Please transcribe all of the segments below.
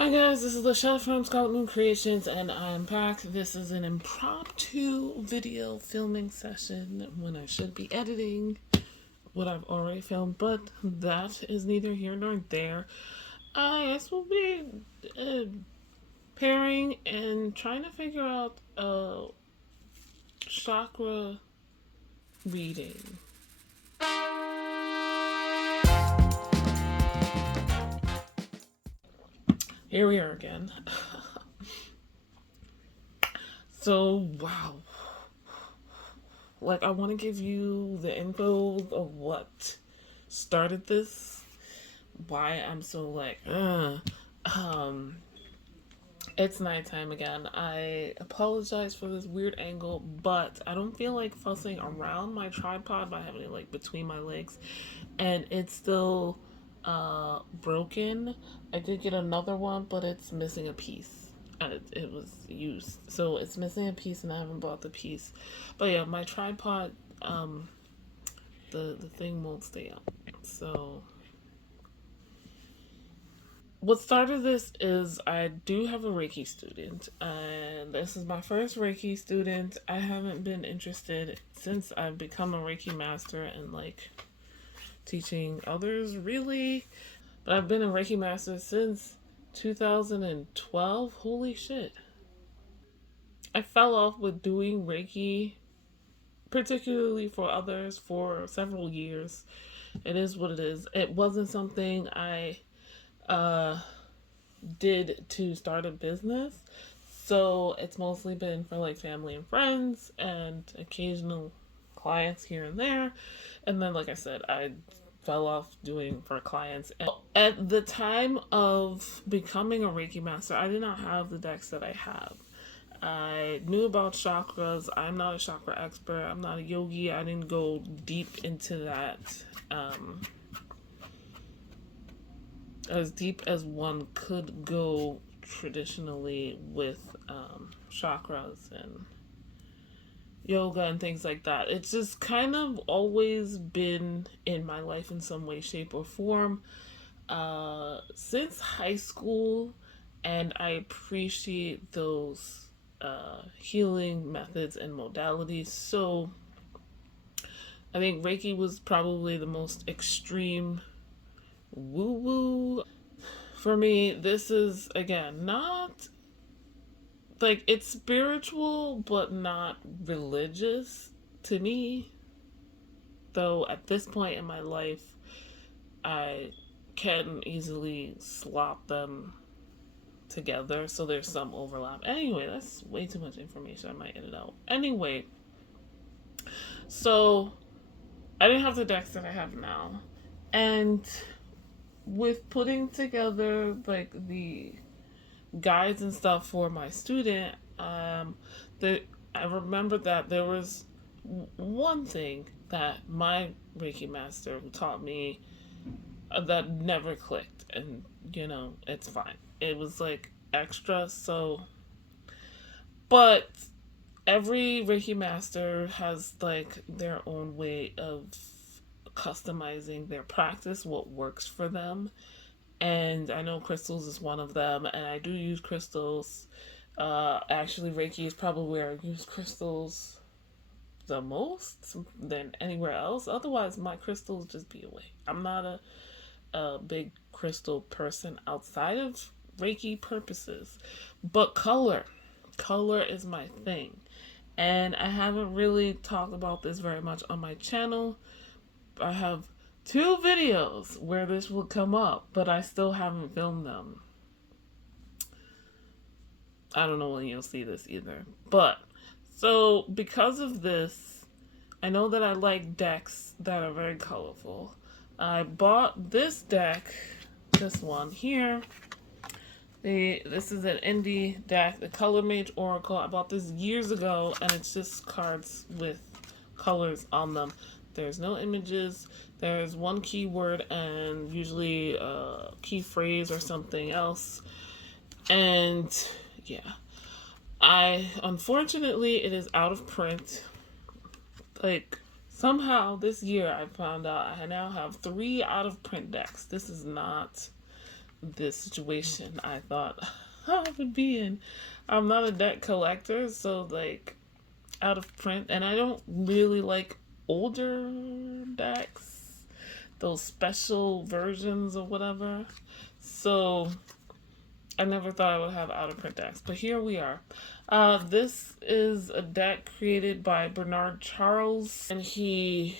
Hi guys, this is Lashette from Scarlet Moon Creations, and I'm back. This is an impromptu video filming session when I should be editing what I've already filmed, but that is neither here nor there. I guess we'll be pairing and trying to figure out chakra reading. Here we are again. So, wow. Like, I want to give you the info of what started this, why I'm so like, it's nighttime again. I apologize for this weird angle, but I don't feel like fussing around my tripod by having it like between my legs, and it's still broken. I did get another one, but it's missing a piece. And it was used, so it's missing a piece, and I haven't bought the piece. But yeah, my tripod, the thing won't stay up. So what started this is I do have a Reiki student, and this is my first Reiki student. I haven't been interested since I've become a Reiki master and like teaching others really, but I've been a Reiki master since 2012. Holy shit. I fell off with doing Reiki, particularly for others, for several years. It is what it is. It wasn't something I did to start a business. So it's mostly been for like family and friends and occasional clients here and there. And then, like I said, I fell off doing for clients. And at the time of becoming a Reiki master, I did not have the decks that I have. I knew about chakras. I'm not a chakra expert. I'm not a yogi. I didn't go deep into that. As deep as one could go traditionally with chakras and yoga and things like that. It's just kind of always been in my life in some way, shape, or form since high school, and I appreciate those healing methods and modalities. So I think Reiki was probably the most extreme woo woo. For me, this is again not like it's spiritual but not religious to me. Though at this point in my life, I can easily slop them together, so there's some overlap. Anyway, that's way too much information. I might edit out. Anyway, so I didn't have the decks that I have now, and with putting together like the guides and stuff for my student, I remember that there was one thing that my Reiki master who taught me that never clicked, and it's fine. It was like extra, so but every Reiki master has like their own way of customizing their practice, what works for them. And I know crystals is one of them, and I do use crystals. Actually, Reiki is probably where I use crystals the most than anywhere else. Otherwise, my crystals just be away. I'm not a big crystal person outside of Reiki purposes, but color is my thing. And I haven't really talked about this very much on my channel. I have 2 videos where this will come up, but I still haven't filmed them. I don't know when you'll see this either. But, so because of this, I know that I like decks that are very colorful. I bought this deck, this one here. This is an indie deck, the Color Mage Oracle. I bought this years ago, and it's just cards with colors on them. There's no images. There's one keyword and usually a key phrase or something else. And yeah, unfortunately it is out of print. Like somehow this year I found out I now have 3 out of print decks. This is not this situation I thought I would be in. I'm not a deck collector, so like out of print, and I don't really like older decks, those special versions or whatever. So I never thought I would have out of print decks, but here we are. This is a deck created by Bernard Charles, and he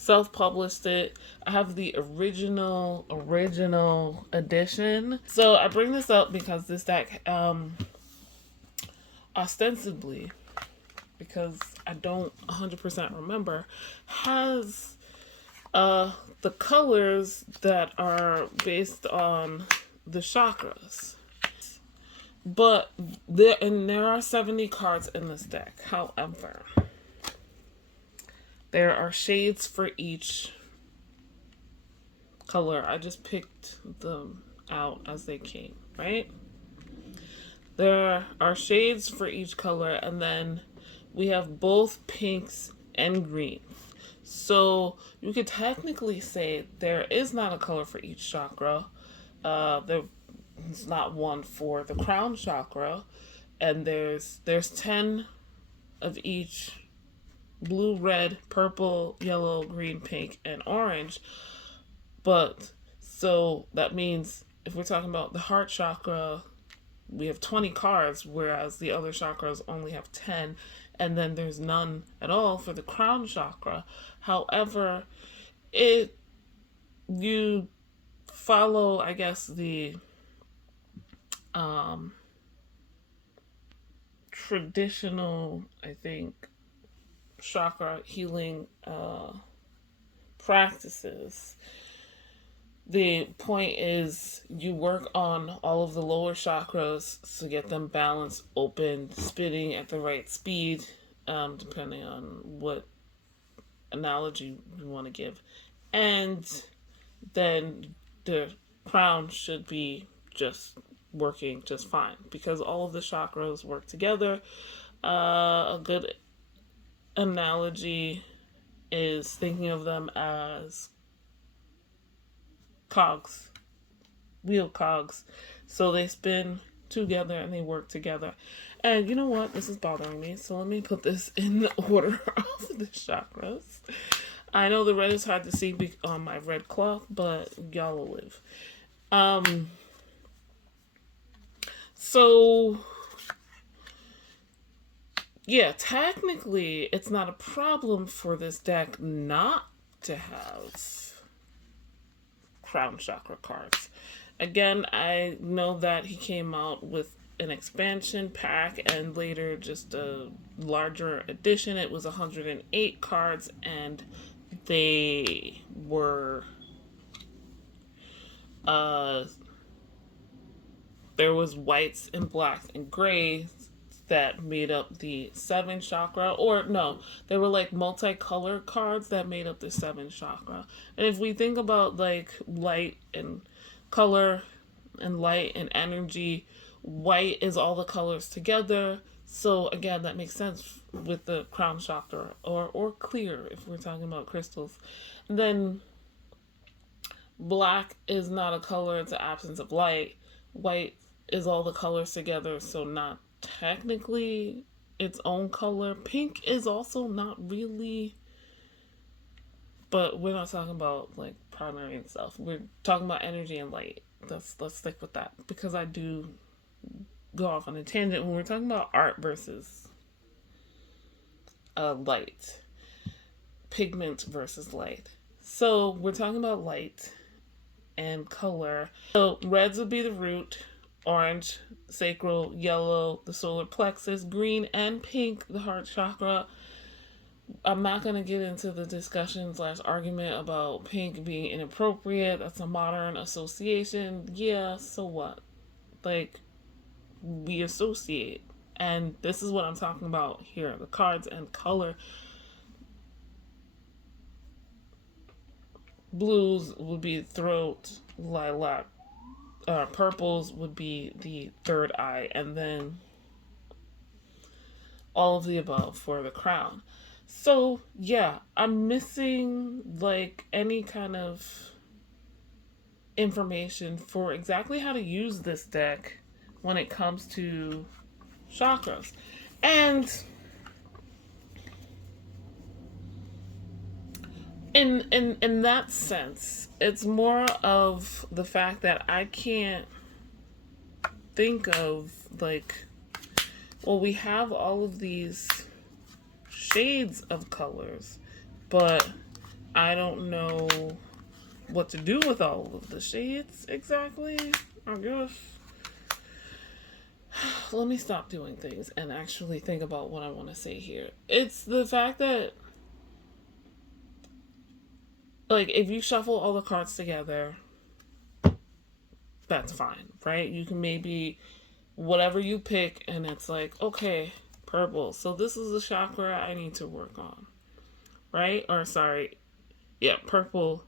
self-published it. I have the original edition. So I bring this up because this deck, ostensibly, because I don't 100% remember, has the colors that are based on the chakras. But there are 70 cards in this deck. However, there are shades for each color. I just picked them out as they came, right? There are shades for each color, and then we have both pinks and greens. So you could technically say there is not a color for each chakra. There's not one for the crown chakra, and there's 10 of each: blue, red, purple, yellow, green, pink, and orange. But so that means if we're talking about the heart chakra, we have 20 cards, whereas the other chakras only have 10, and then there's none at all for the crown chakra. However, you follow, I guess, the traditional, I think, chakra healing practices. The point is you work on all of the lower chakras to get them balanced, open, spinning at the right speed, depending on what analogy you want to give. And then the crown should be just working just fine because all of the chakras work together. A good analogy is thinking of them as cogs, wheel cogs. So they spin together and they work together. And you know what? This is bothering me. So let me put this in the order of the chakras. I know the red is hard to see on my red cloth, but y'all will live. So yeah, technically it's not a problem for this deck not to have crown chakra cards. Again, I know that he came out with an expansion pack and later just a larger edition. It was 108 cards, and they were there was whites and blacks and grays that made up the 7 chakra, or no, they were like multicolored cards that made up the 7 chakra. And if we think about like light and color and light and energy, white is all the colors together. So again, that makes sense with the crown chakra, or clear if we're talking about crystals. And then black is not a color, it's the absence of light. White is all the colors together, so not technically its own color. Pink is also not really, but we're not talking about like primary and stuff. We're talking about energy and light. Let's stick with that because I do go off on a tangent when we're talking about art versus light, pigment versus light. So we're talking about light and color. So reds would be the root, orange, sacral, yellow, the solar plexus, green and pink, the heart chakra. I'm not going to get into the discussion / argument about pink being inappropriate. That's a modern association. Yeah, so what? Like, we associate. And this is what I'm talking about here. The cards and color. Blues would be throat, lilac. Purples would be the third eye, and then all of the above for the crown. So yeah, I'm missing like any kind of information for exactly how to use this deck when it comes to chakras. And in that sense, it's more of the fact that I can't think of, like, well, we have all of these shades of colors, but I don't know what to do with all of the shades exactly, I guess. Let me stop doing things and actually think about what I want to say here. It's the fact that, like, if you shuffle all the cards together, that's fine, right? You can maybe, whatever you pick, and it's like, okay, purple. So this is the chakra I need to work on, right? Or sorry, yeah, purple.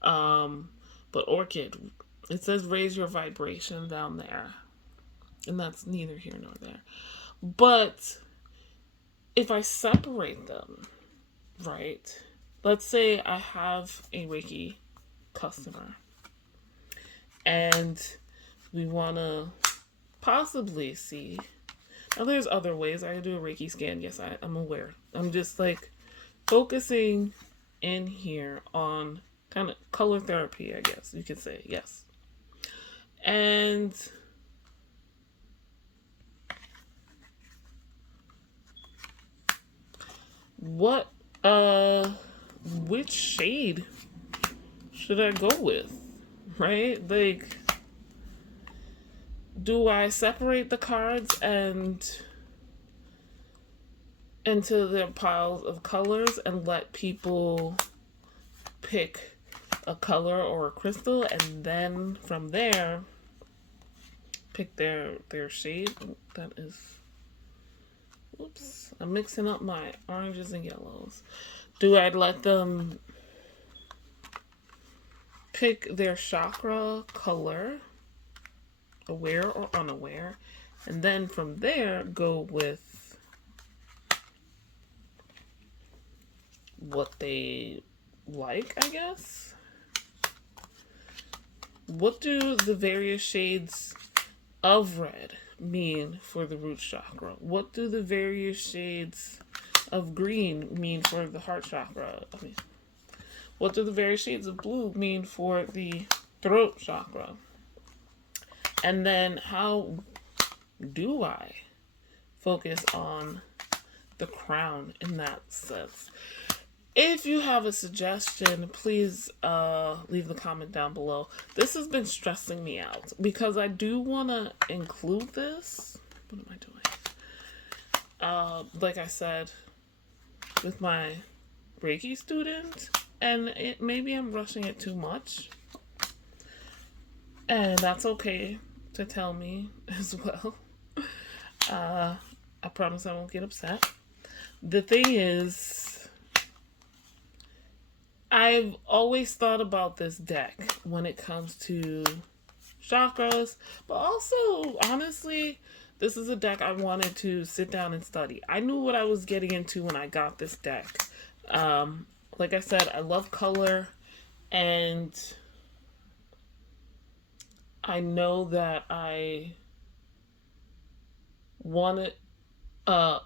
But orchid, it says raise your vibration down there. And that's neither here nor there. But if I separate them, right? Let's say I have a Reiki customer and we want to possibly see. Now, there's other ways I can do a Reiki scan. Yes, I'm aware. I'm just like focusing in here on kind of color therapy, I guess you could say. Yes. And what, which shade should I go with? Right? Like, do I separate the cards and into their piles of colors and let people pick a color or a crystal, and then from there pick their shade? That is, oops, I'm mixing up my oranges and yellows. Do I let them pick their chakra color, aware or unaware, and then from there go with what they like, I guess? What do the various shades of red mean for the root chakra? What do the various shades of green mean for the heart chakra? I mean, what do the various shades of blue mean for the throat chakra? And then how do I focus on the crown in that sense? If you have a suggestion, please leave the comment down below. This has been stressing me out because I do want to include this. What am I doing? Like I said, with my Reiki student, and maybe I'm rushing it too much. And that's okay to tell me as well. I promise I won't get upset. The thing is, I've always thought about this deck when it comes to chakras, but also, honestly, this is a deck I wanted to sit down and study. I knew what I was getting into when I got this deck. Like I said, I love color, and I know that I wanted a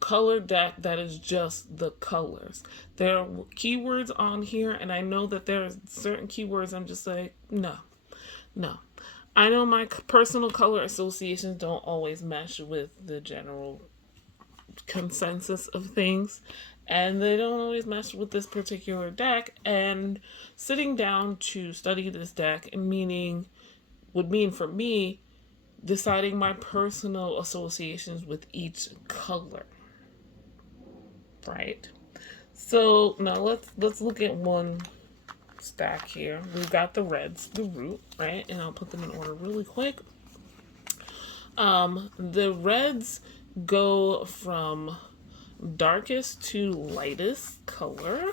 color deck that is just the colors. There are keywords on here, and I know that there are certain keywords I'm just like, no. I know my personal color associations don't always mesh with the general consensus of things, and they don't always mesh with this particular deck. And sitting down to study this deck would mean for me deciding my personal associations with each color, right? So now let's look at one stack here. We've got the reds, the root, right? And I'll put them in order really quick. The reds go from darkest to lightest color.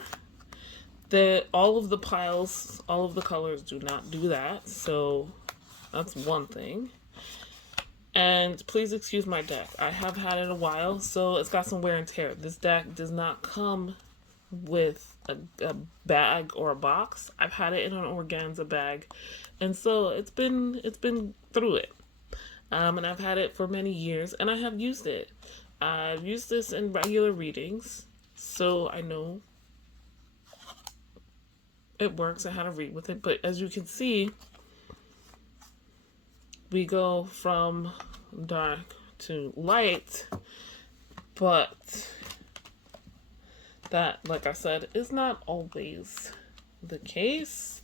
All of the piles, all of the colors do not do that, so that's one thing. And please excuse my deck. I have had it a while, so it's got some wear and tear. This deck does not come with a bag or a box. I've had it in an organza bag, and so it's been through it. And I've had it for many years, and I have used it. I've used this in regular readings, so I know it works and how to read with it. But as you can see, we go from dark to light, but that, like I said, is not always the case.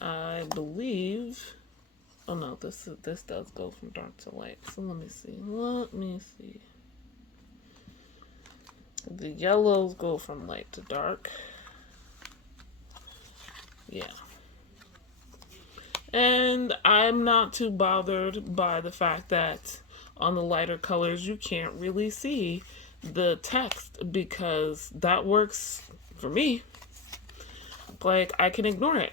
I believe. Oh no, this does go from dark to light. So let me see. The yellows go from light to dark. Yeah. And I'm not too bothered by the fact that on the lighter colors you can't really see the text, because that works for me. Like, I can ignore it.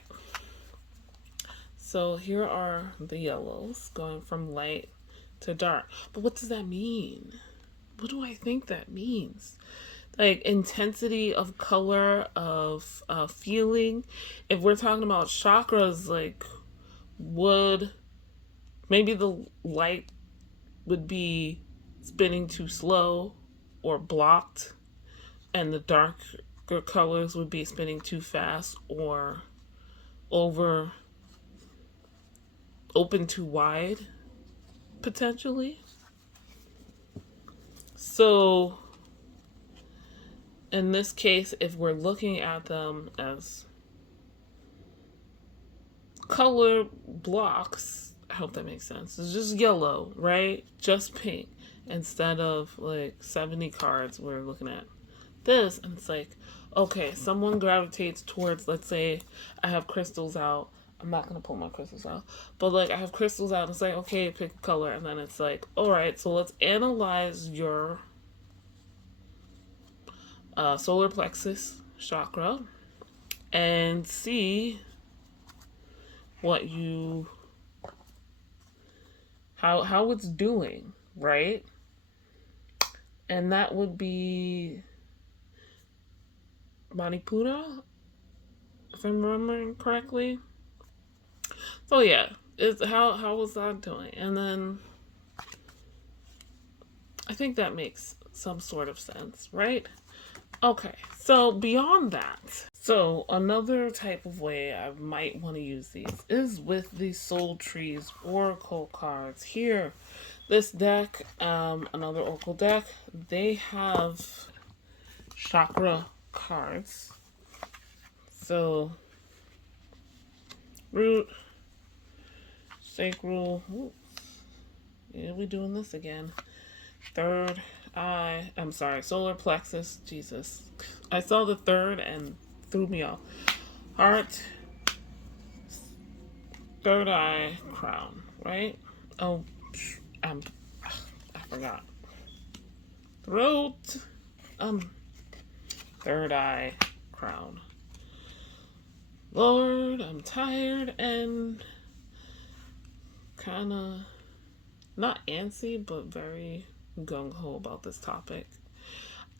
So here are the yellows going from light to dark. But what does that mean? What do I think that means? Like, intensity of color, of feeling. If we're talking about chakras, like, would maybe the light would be spinning too slow or blocked, and the darker colors would be spinning too fast or open too wide, potentially. So in this case, if we're looking at them as color blocks, I hope that makes sense. It's just yellow, right? Just pink. Instead of like 70 cards, we're looking at this, and it's like, okay, someone gravitates towards, let's say I have crystals out. I'm not going to pull my crystals out, but like I have crystals out and it's like, okay, pick a color. And then it's like, all right, so let's analyze your solar plexus chakra and see what you, how it's doing, right? And that would be Manipura, if I'm remembering correctly. So yeah, it's how was that doing? And then I think that makes some sort of sense, right? Okay, so beyond that, so another type of way I might want to use these is with the Soul Trees Oracle cards. Here, this deck, another Oracle deck, they have chakra cards. So, root, sacral, oops, yeah, we doing this again. Third eye, I'm sorry, solar plexus, Jesus. I saw the third and threw me off. Heart, third eye, crown, right? Oh, I forgot. Throat, third eye, crown. Lord, I'm tired and kind of not antsy, but very gung-ho about this topic.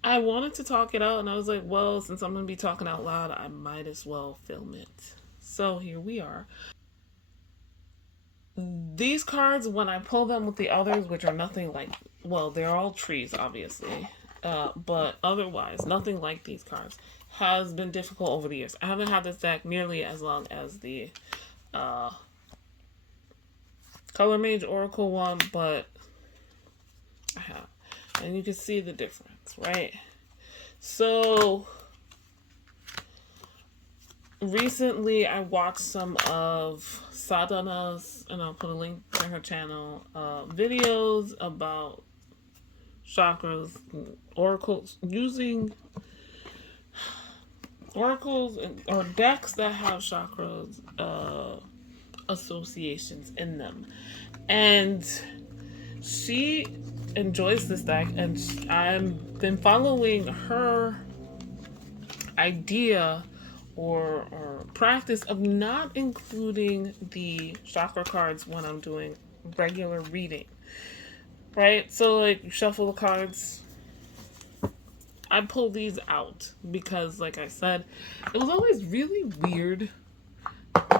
I wanted to talk it out, and I was like, well, since I'm going to be talking out loud, I might as well film it. So here we are. These cards, when I pull them with the others, which are nothing like, well, they're all trees, obviously, but otherwise, nothing like these cards, has been difficult over the years. I haven't had this deck nearly as long as the Color Mage Oracle one, but I have. And you can see the difference, right? So, recently I watched some of Sadhana's, and I'll put a link to her channel, videos about chakras, oracles, using oracles or decks that have chakras associations in them. And she enjoys this deck, and I've been following her idea or practice of not including the chakra cards when I'm doing regular reading, right? So like, you shuffle the cards. I pull these out because, like I said, it was always really weird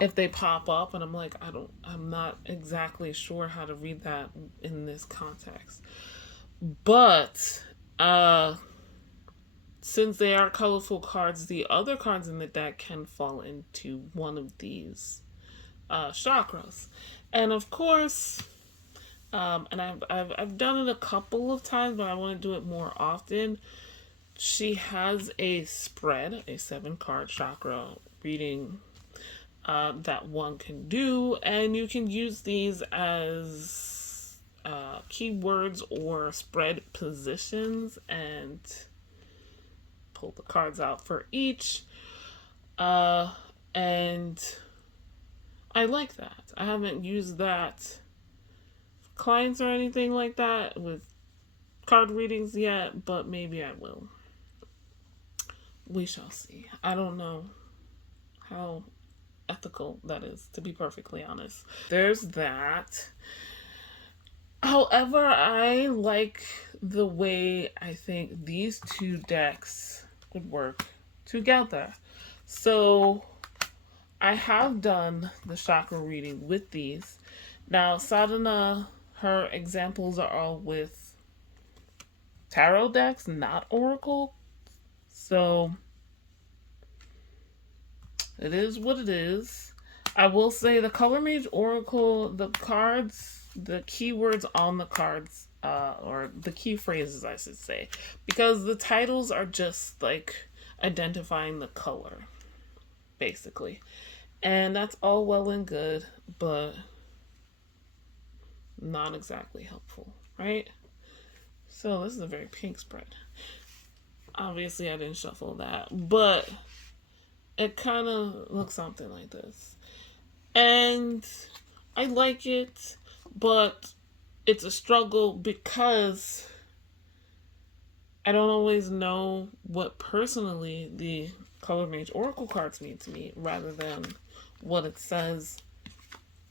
if they pop up and I'm like, I'm not exactly sure how to read that in this context. But since they are colorful cards, the other cards in the deck can fall into one of these chakras. And of course, and I've done it a couple of times, but I want to do it more often. She has a spread, a 7-card chakra reading that one can do, and you can use these as keywords or spread positions and pull the cards out for each. And I like that. I haven't used that for clients or anything like that with card readings yet, but maybe I will. We shall see. I don't know how ethical that is, to be perfectly honest. There's that. However, I like the way I think these two decks would work together. So I have done the chakra reading with these. Now, Sadhana, her examples are all with tarot decks, not oracle. So it is what it is. I will say the Color Mage Oracle, the cards, the keywords on the cards, or the key phrases, I should say, because the titles are just like identifying the color, basically. And that's all well and good, but not exactly helpful, right? So this is a very pink spread. Obviously, I didn't shuffle that, but it kind of looks something like this. And I like it, but it's a struggle because I don't always know what personally the Color Mage Oracle cards mean to me, rather than what it says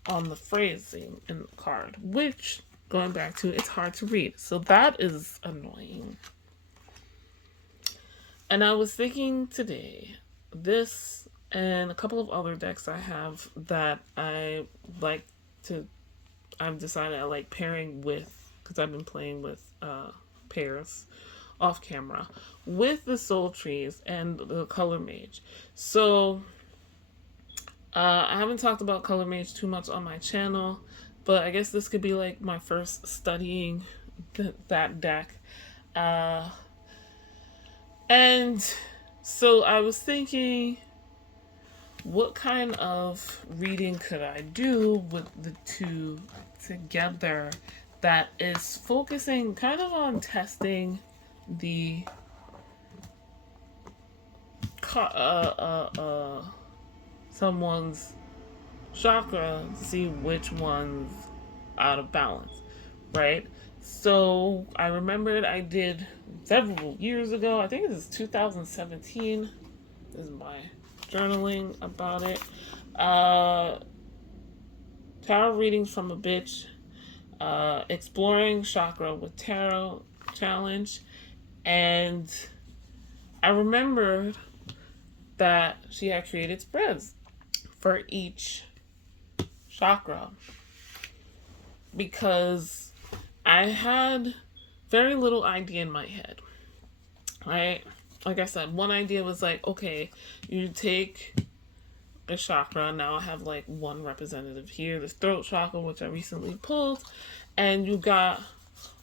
on the phrasing in the card, which, going back to, it's hard to read. So that is annoying. And I was thinking today, this and a couple of other decks I have that I like to, I've decided I like pairing with, because I've been playing with pairs off camera, with the Soul Trees and the Color Mage. So I haven't talked about Color Mage too much on my channel, but I guess this could be like my first studying that deck. And so I was thinking, what kind of reading could I do with the two together that is focusing kind of on testing the someone's chakra to see which one's out of balance, right? So I remembered I did several years ago, I think it was 2017, this is my journaling about it, tarot readings from a bitch, exploring chakra with tarot challenge, and I remembered that she had created spreads for each chakra because I had very little idea in my head, right? Like I said, one idea was like, okay, you take a chakra, now I have like one representative here, the throat chakra, which I recently pulled, and you got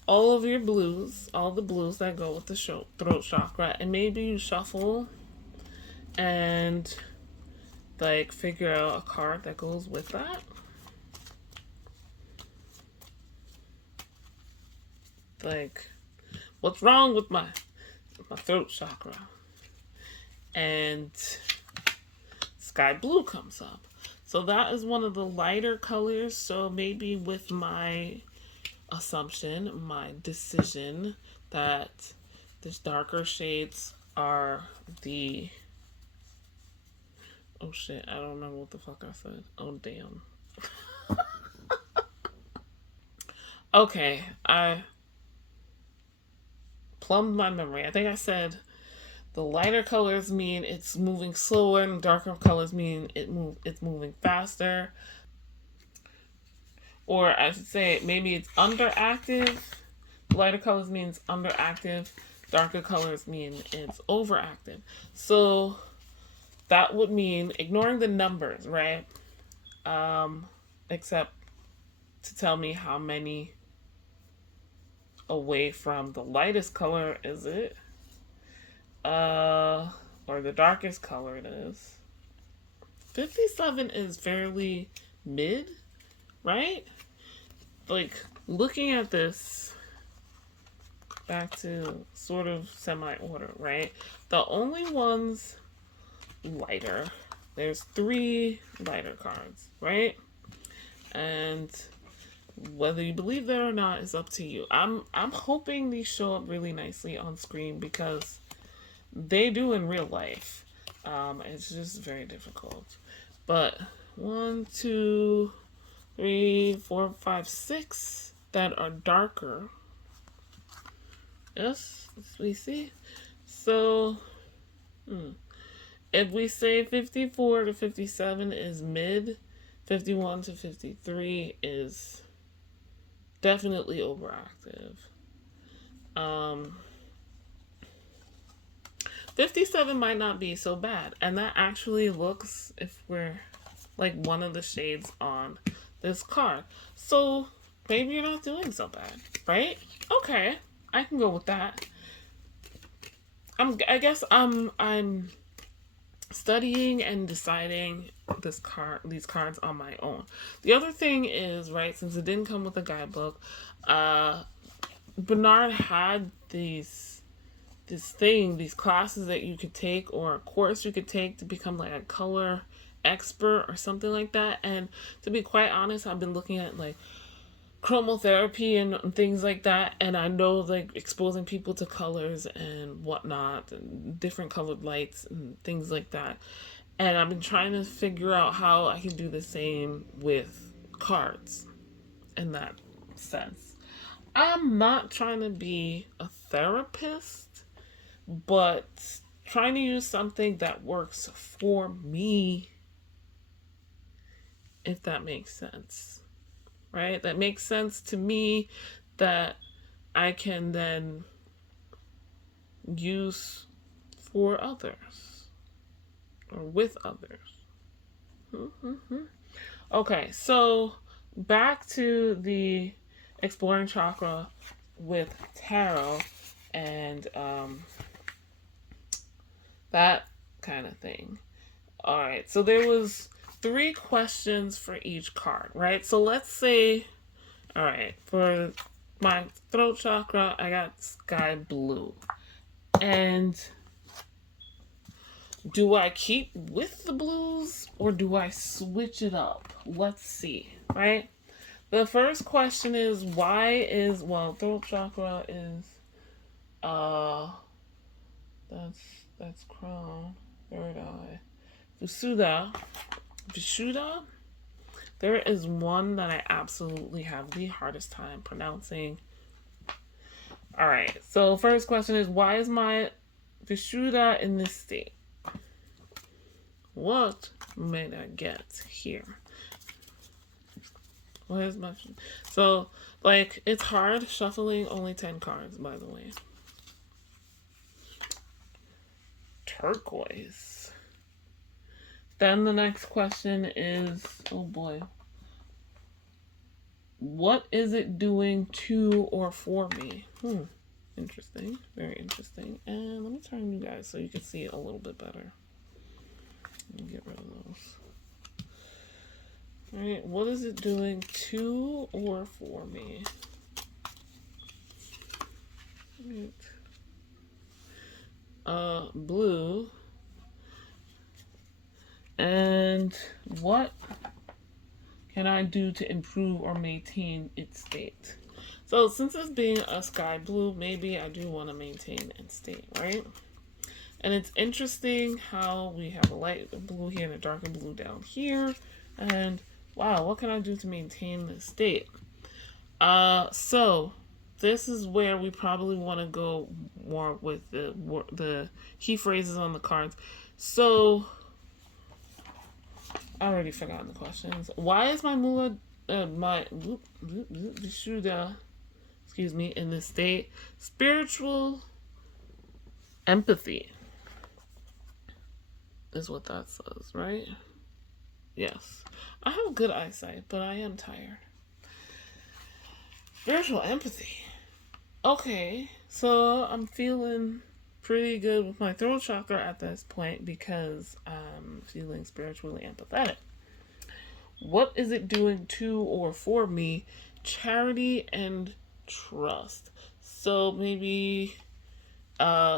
all of your blues, all the blues that go with the throat chakra, and maybe you shuffle and like figure out a card that goes with that. Like, what's wrong with my throat chakra? And sky blue comes up. So that is one of the lighter colors. So maybe with my assumption, my decision that the darker shades are the... Oh shit, I don't remember what the fuck I said. Oh damn. Okay, I plumbed my memory. I think I said The lighter colors mean it's moving slower, and darker colors mean it's moving faster. Or I should say, maybe it's underactive. Lighter colors means underactive. Darker colors mean it's overactive. So that would mean ignoring the numbers, right? Except to tell me how many away from the lightest color is it, or the darkest color it is. 57 is fairly mid, right? Like, looking at this, back to sort of semi-order, right? The only ones lighter, there's 3 lighter cards, right? And whether you believe that or not is up to you. I'm hoping these show up really nicely on screen, because they do in real life. It's just very difficult. But 1, 2, 3, 4, 5, 6 that are darker. Yes, as we see. So, if we say 54 to 57 is mid, 51 to 53 is definitely overactive. 57 might not be so bad, and that actually looks, if we're like one of the shades on this card. So maybe you're not doing so bad, right? Okay, I can go with that. I guess I'm studying and deciding these cards on my own. The other thing is, right, since it didn't come with a guidebook, Bernard had these classes that you could take, or a course you could take to become like a color expert or something like that. And to be quite honest, I've been looking at like chromotherapy and things like that, and I know like exposing people to colors and whatnot, and different colored lights and things like that. And I've been trying to figure out how I can do the same with cards in that sense. I'm not trying to be a therapist, but trying to use something that works for me, if that makes sense. Right? That makes sense to me, that I can then use for others or with others. Okay, so back to the exploring chakra with tarot and that kind of thing. All right, so there was 3 questions for each card, right? So let's say, all right, for my throat chakra, I got sky blue. And do I keep with the blues or do I switch it up? Let's see, right? The first question is, throat chakra is, that's crown, third eye. Vishuddha, there is one that I absolutely have the hardest time pronouncing. Alright, so first question is, why is my Vishuddha in this state? What may I get here? Where's my... So, like, it's hard shuffling only 10 cards, by the way. Turquoise. Then the next question is, oh boy, what is it doing to or for me? Interesting. Very interesting. And let me turn you guys so you can see it a little bit better. Let me get rid of those. Alright, what is it doing to or for me? Right. Blue. And what can I do to improve or maintain its state? So since it's being a sky blue, maybe I do want to maintain its state, right? And it's interesting how we have a light blue here and a darker blue down here. And wow, what can I do to maintain the state? So this is where we probably want to go more with the key phrases on the cards. So, I already forgotten the questions. Why is my Mula, my Vishuddha, excuse me, in this state? Spiritual empathy is what that says, right? Yes. I have good eyesight, but I am tired. Spiritual empathy. Okay, so I'm feeling pretty good with my throat chakra at this point because I'm feeling spiritually empathetic. What is it doing to or for me? Charity and trust. So maybe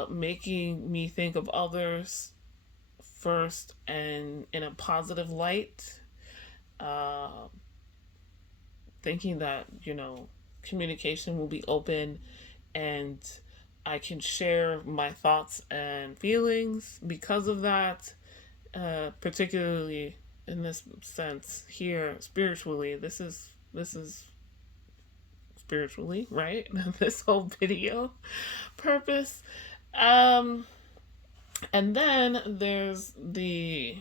making me think of others first and in a positive light. Thinking that, communication will be open and I can share my thoughts and feelings because of that, particularly in this sense here spiritually. This is spiritually, right? This whole video purpose. And then there's the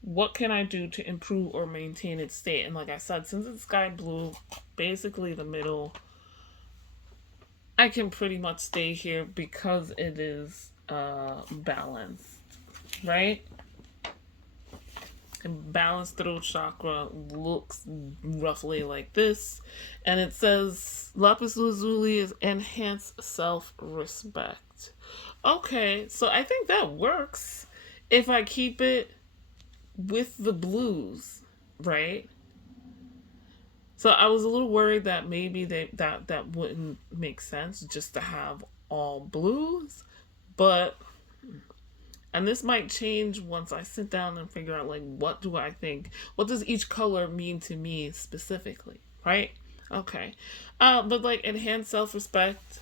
what can I do to improve or maintain its state? And like I said, since it's sky blue, basically the middle, I can pretty much stay here because it is balanced, right? And balanced throat chakra looks roughly like this. And it says lapis lazuli is enhanced self-respect. Okay, so I think that works if I keep it with the blues, right? So I was a little worried that maybe that wouldn't make sense just to have all blues, but and this might change once I sit down and figure out, like, what do I think? What does each color mean to me specifically, right? Okay. But, like, enhanced self-respect,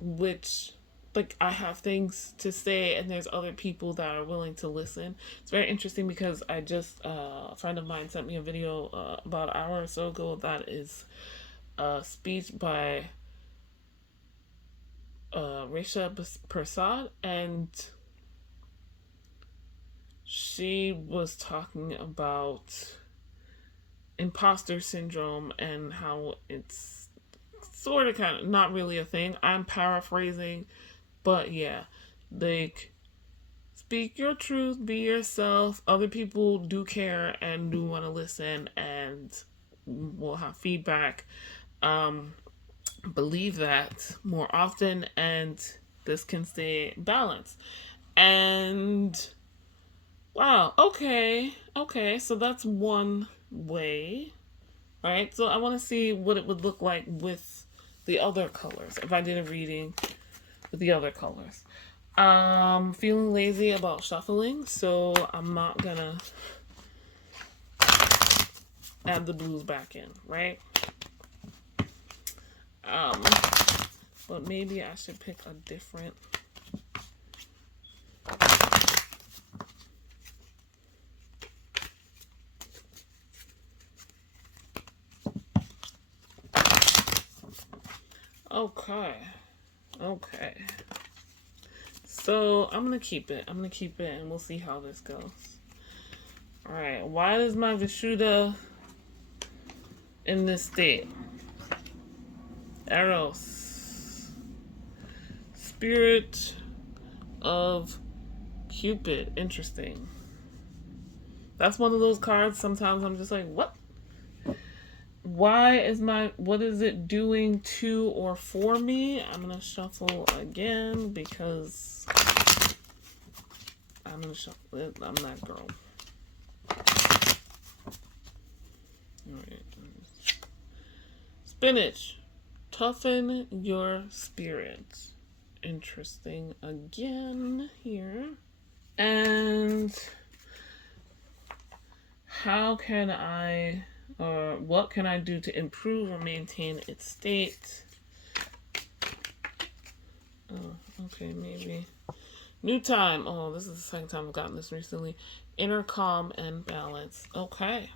which, like, I have things to say and there's other people that are willing to listen. It's very interesting because I just, a friend of mine sent me a video about an hour or so ago that is a speech by Risha Prasad, and she was talking about imposter syndrome and how it's sort of kind of not really a thing. I'm paraphrasing, but yeah, like, speak your truth, be yourself. Other people do care and do want to listen and will have feedback. Believe that more often, and this can stay balanced. And wow, okay, so that's one way, right? So I want to see what it would look like with the other colors, if I did a reading with the other colors. Feeling lazy about shuffling, so I'm not gonna add the blues back in, right? But maybe I should pick a different. Okay. So I'm gonna keep it. And we'll see how this goes. Alright, why is my Vishuddha in this state? Eros. Spirit of Cupid. Interesting. That's one of those cards, sometimes I'm just like, what? What is it doing to or for me? I'm gonna shuffle again because I'm gonna shuffle it. I'm that girl. Alright. Spinach. Toughen your spirit. Interesting again here. And how can I, or what can I do to improve or maintain its state? Oh, okay, maybe. New time. Oh, this is the second time I've gotten this recently. Inner calm and balance. Okay.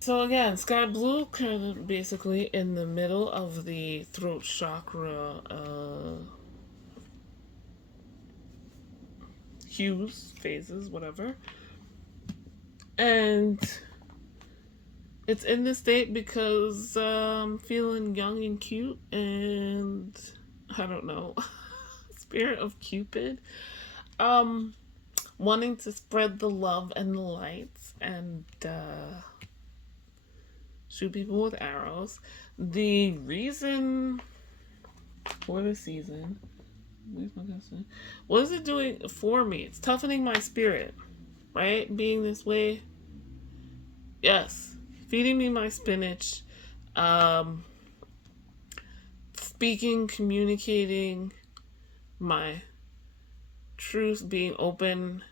So again, sky blue kind of basically in the middle of the throat chakra hues, phases, whatever. And it's in this state because I'm feeling young and cute and I don't know, spirit of Cupid. Um, Wanting to spread the love and the lights and shoot people with arrows. The reason for the season, where's my cousin? What is it doing for me? It's toughening my spirit, right? Being this way, yes, feeding me my spinach, um, speaking, communicating my truth, being open,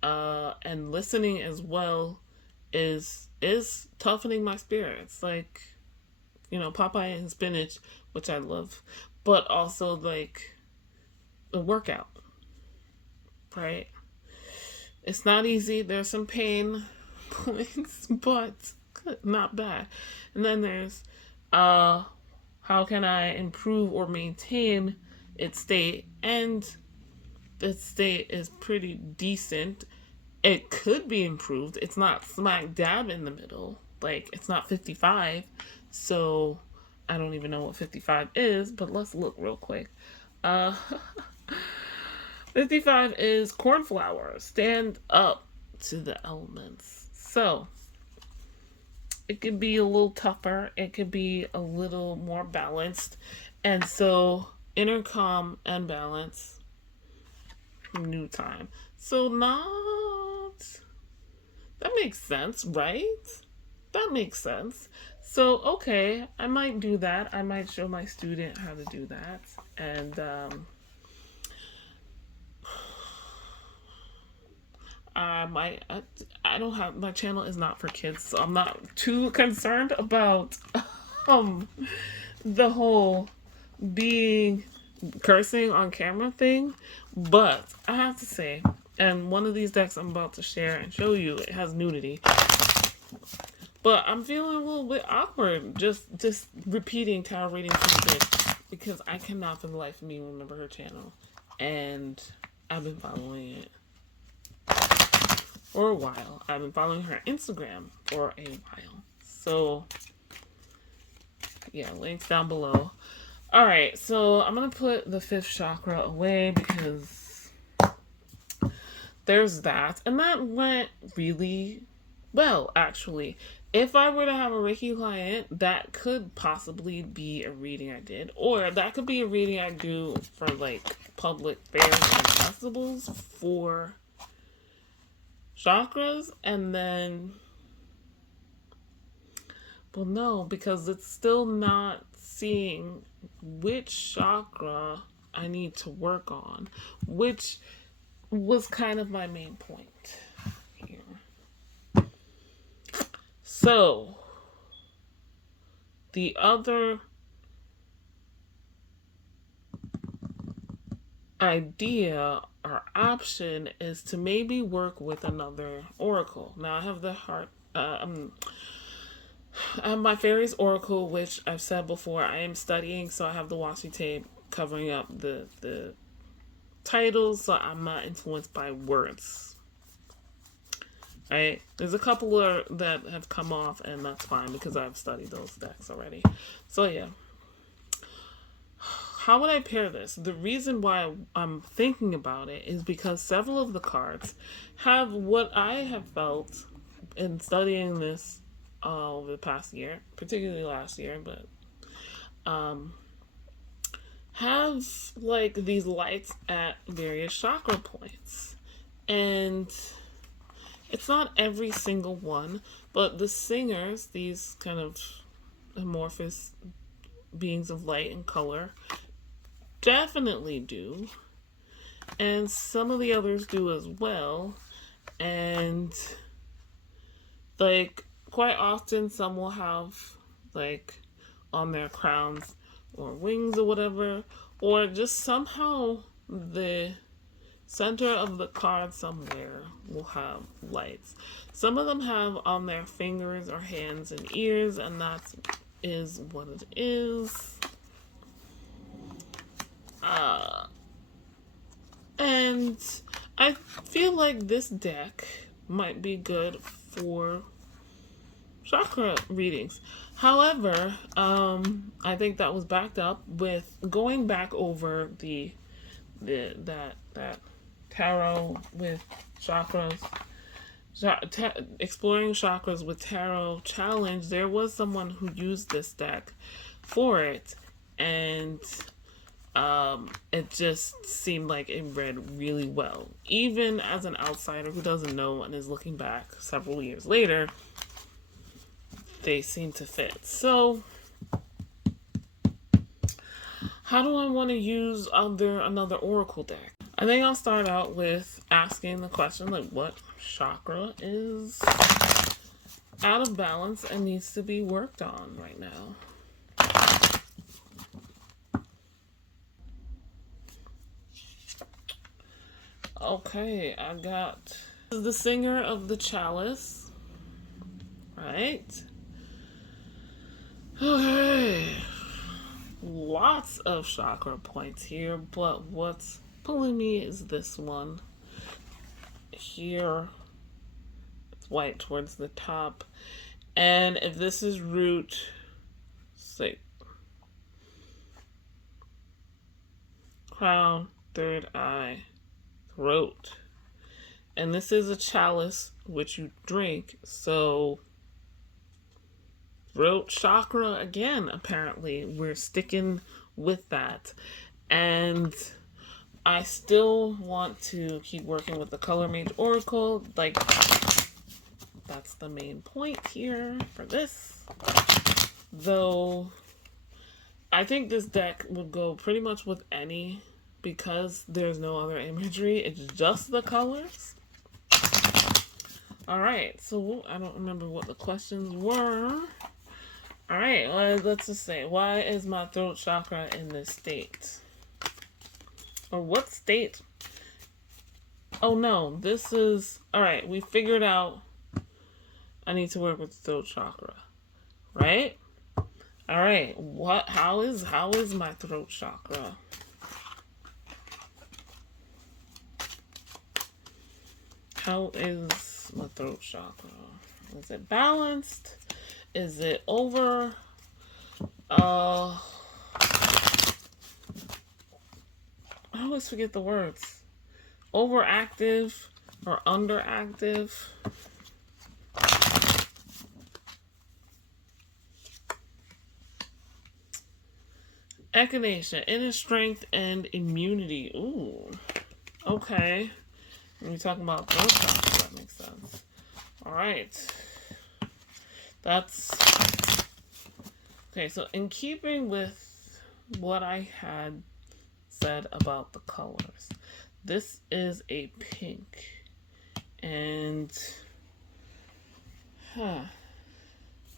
and listening as well is toughening my spirit. It's like, you know, Popeye and spinach, which I love, but also like a workout, right? It's not easy. There's some pain points, but not bad. And then there's how can I improve or maintain its state? And its state is pretty decent. It could be improved. It's not smack dab in the middle. Like, it's not 55. So I don't even know what 55 is, but let's look real quick. Uh 55 is cornflower. Stand up to the elements. So it could be a little tougher. It could be a little more balanced. And so inner calm and balance, new time. So not, that makes sense, right? That makes sense. So okay, I might do that. I might show my student how to do that. And I don't have, my channel is not for kids, so I'm not too concerned about um the whole being cursing on camera thing. But I have to say, and one of these decks I'm about to share and show you, it has nudity. But I'm feeling a little bit awkward just repeating tarot reading to the bitch because I cannot for the life of me remember her channel. And I've been following it for a while. I've been following her Instagram for a while. So yeah, links down below. Alright, so I'm gonna put the fifth chakra away because there's that. And that went really well, actually. If I were to have a Reiki client, that could possibly be a reading I did. Or that could be a reading I do for like public fairs and festivals for chakras. And then, well, no, because it's still not seeing which chakra I need to work on, which was kind of my main point here. So, the other idea or option is to maybe work with another oracle. Now, I have the heart, I have my fairies oracle, which I've said before I am studying, so I have the washi tape covering up the titles, so I'm not influenced by words. Right? There's a couple that have come off, and that's fine because I've studied those decks already. So yeah. How would I pair this? The reason why I'm thinking about it is because several of the cards have what I have felt in studying this over the past year, particularly last year, but have like these lights at various chakra points. And it's not every single one, but the singers, these kind of amorphous beings of light and color, definitely do. And some of the others do as well. And like quite often some will have like on their crowns or wings or whatever, or just somehow the center of the card somewhere will have lights. Some of them have on their fingers or hands and ears, and that is what it is. And I feel like this deck might be good for chakra readings. However, I think that was backed up with going back over that tarot with chakras, exploring chakras with tarot challenge. There was someone who used this deck for it, and it just seemed like it read really well. Even as an outsider who doesn't know and is looking back several years later, they seem to fit. So, how do I want to use another oracle deck? I think I'll start out with asking the question, like, what chakra is out of balance and needs to be worked on right now? Okay, I got the singer of the chalice, right? Okay, lots of chakra points here, but what's pulling me is this one here. It's white towards the top, and if this is root, say crown, third eye, throat, and this is a chalice which you drink, so throat chakra again. Apparently we're sticking with that, and I still want to keep working with the color Mage oracle. Like, that's the main point here for this, though I think this deck would go pretty much with any, because there's no other imagery, it's just the colors. Alright, so I don't remember what the questions were. Alright, let's just say, why is my throat chakra in this state? Or what state? Oh no, this is... Alright, we figured out I need to work with the throat chakra. Right? Alright, how is my throat chakra? How is my throat chakra? Is it balanced? Is it over? I always forget the words. Overactive or underactive? Echinacea, inner strength and immunity. Ooh. Okay. When you're talking about throat chakra, that makes sense. Alright. That's... Okay, so in keeping with what I had said about the colors, this is a pink. And...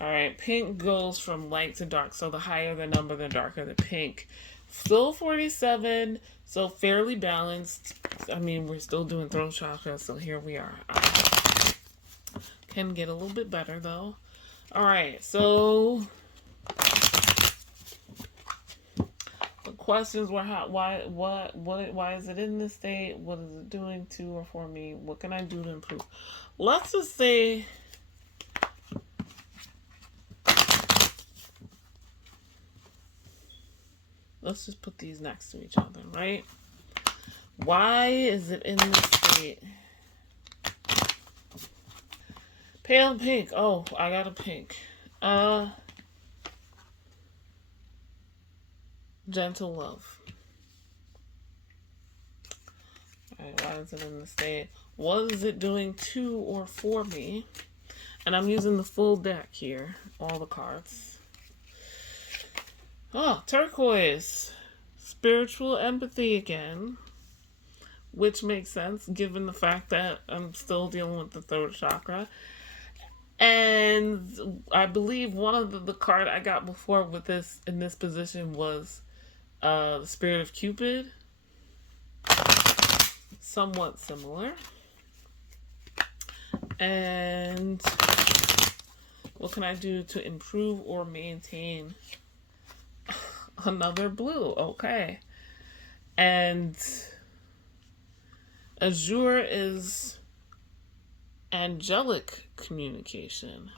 Alright, pink goes from light to dark, so the higher the number, the darker the pink. Still 47, so fairly balanced. I mean, we're still doing throat chakra, so here we are. Can get a little bit better, though. Alright, so... the questions were, why is it in this state? What is it doing to or for me? What can I do to improve? Let's just say... Let's just put these next to each other, right? Why is it in this state? Pale pink. Oh, I got a pink. Gentle love. Alright, why is it in this state? What is it doing to or for me? And I'm using the full deck here. All the cards. Oh, turquoise. Spiritual empathy again. Which makes sense given the fact that I'm still dealing with the throat chakra. And I believe one of the card I got before with this in this position was the Spirit of Cupid. somewhat similar. And what can I do to improve or maintain? Another blue, okay. And Azure is angelic communication.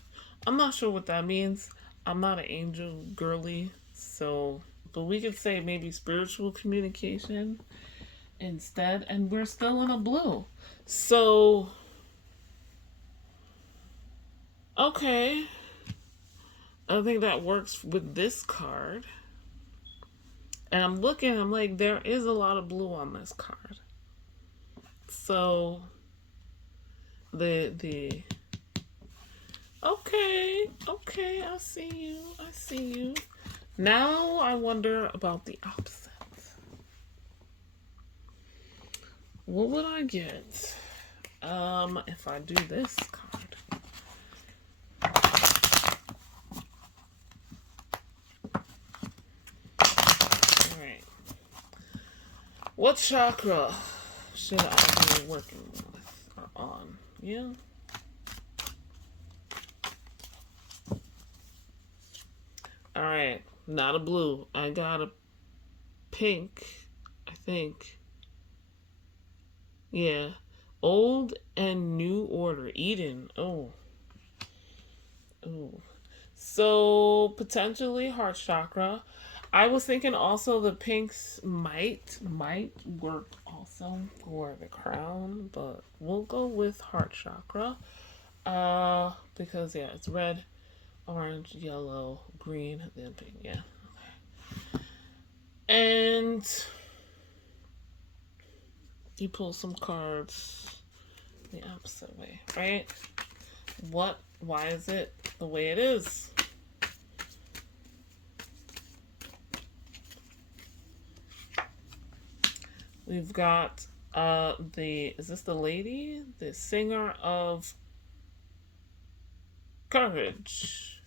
I'm not sure what that means. I'm not an angel girly, so, but we could say maybe spiritual communication instead, and we're still in a blue. So, okay. I think that works with this card. And I'm looking, I'm like, there is a lot of blue on this card. So, the okay, I see you. Now I wonder about the opposite. What would I get if I do this card? Alright. What chakra should I be working with or on? Yeah. Alright, not a blue. I got a pink, I think. Yeah. Old and New Order. Eden. Oh. So, potentially heart chakra. I was thinking also the pinks might work also for the crown, but we'll go with heart chakra. Because yeah, it's red, orange, yellow, green, then pink. Yeah. Okay. And you pull some cards the opposite way, right? Why is it the way it is? We've got is this the lady? The singer of courage.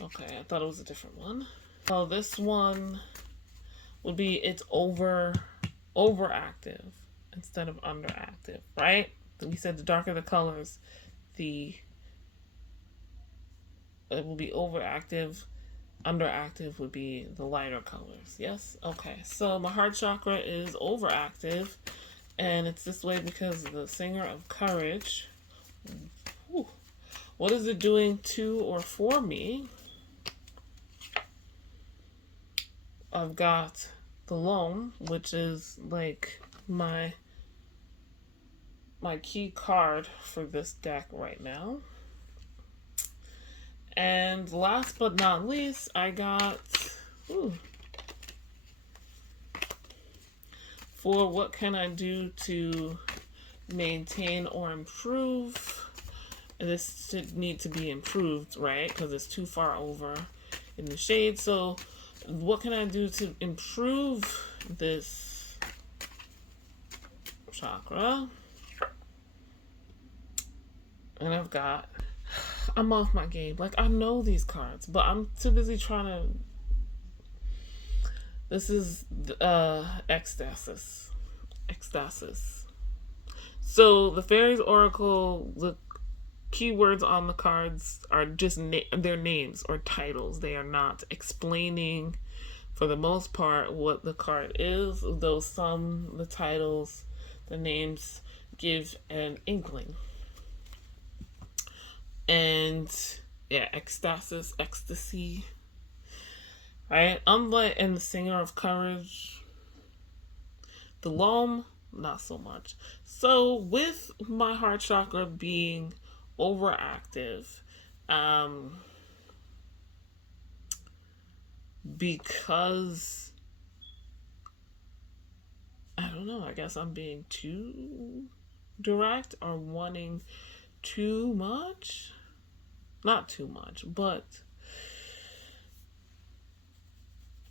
Okay, I thought it was a different one. Oh, this one would be it's overactive instead of underactive, right? We said the darker the colors, it will be overactive. Underactive would be the lighter colors. Yes? Okay. So my heart chakra is overactive, and it's this way because the singer of courage. Whew. What is it doing to or for me? I've got the loam, which is like my key card for this deck right now. And last but not least, I got for what can I do to maintain or improve. This should need to be improved, right? Because it's too far over in the shade. So what can I do to improve this chakra? And I'm off my game. Like, I know these cards, but I'm too busy trying to... This is Ecstasis. So the Fairies Oracle, the keywords on the cards are just their names or titles. They are not explaining, for the most part, what the card is, though the titles, the names give an inkling. And yeah, ecstasis, ecstasy, right? Unlike in the singer of courage, the loam, not so much. So with my heart chakra being overactive, because I don't know, I guess I'm being too direct or wanting too much. Not too much, but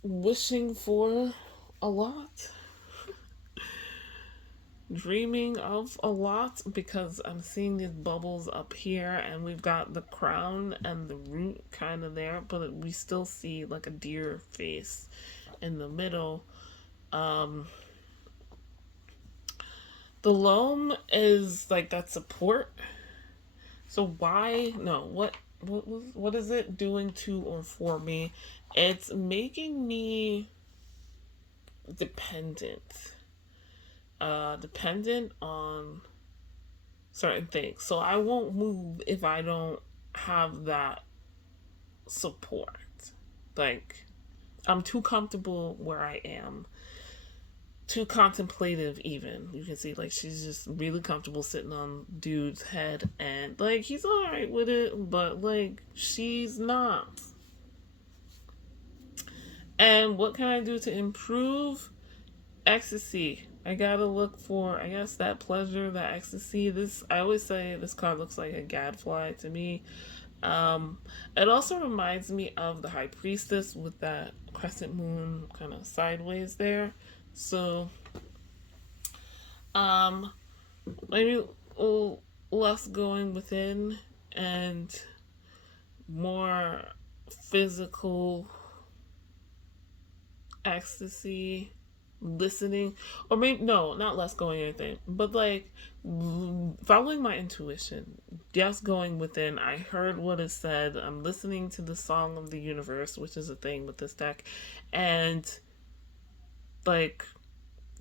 wishing for a lot. Dreaming of a lot, because I'm seeing these bubbles up here, and we've got the crown and the root kind of there, but we still see like a deer face in the middle. The loam is like that support. So why? No, what is it doing to or for me? It's making me dependent. Dependent on certain things. So I won't move if I don't have that support. Like, I'm too comfortable where I am. Too contemplative, even. You can see, like, she's just really comfortable sitting on dude's head, and, like, he's alright with it, but, like, she's not. And what can I do to improve? Ecstasy. I gotta look for, I guess, that pleasure, that ecstasy. This, I always say this card looks like a gadfly to me. It also reminds me of the High Priestess with that crescent moon kind of sideways there. So, maybe less going within and more physical ecstasy, listening, or maybe no, not less going anything, but like following my intuition, just going within. I heard what it said. I'm listening to the song of the universe, which is a thing with this deck, and like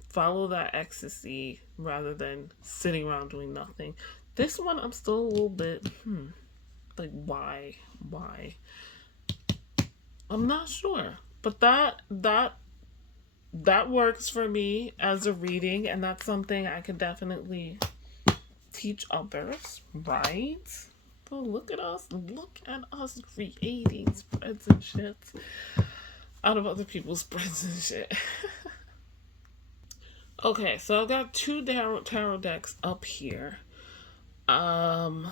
follow that ecstasy rather than sitting around doing nothing. This one, I'm still a little bit like why I'm not sure, but that works for me as a reading, and that's something I can definitely teach others, right? But look at us creating spreads and shit out of other people's spreads and shit. Okay, so I've got two tarot decks up here. And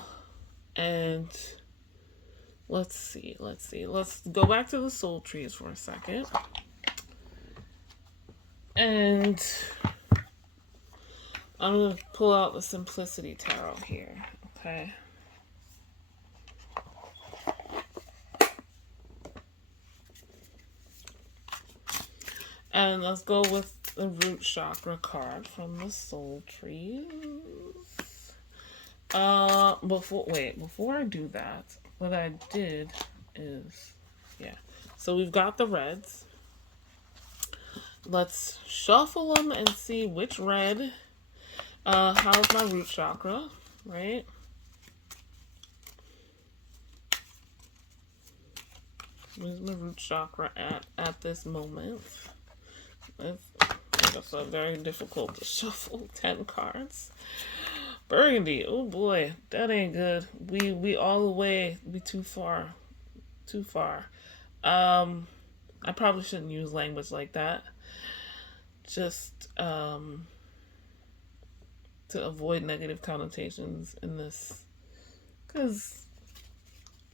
let's see. Let's go back to the soul trees for a second. And I'm going to pull out the Simplicity Tarot here, okay? And let's go with the root chakra card from the soul trees. Before I do that, what I did is, so we've got the reds. Let's shuffle them and see which red how's my root chakra, right? Where's my root chakra at this moment? It's very difficult to shuffle 10 cards. Burgundy, oh boy, that ain't good. We all the way, we too far. I probably shouldn't use language like that. Just to avoid negative connotations in this, because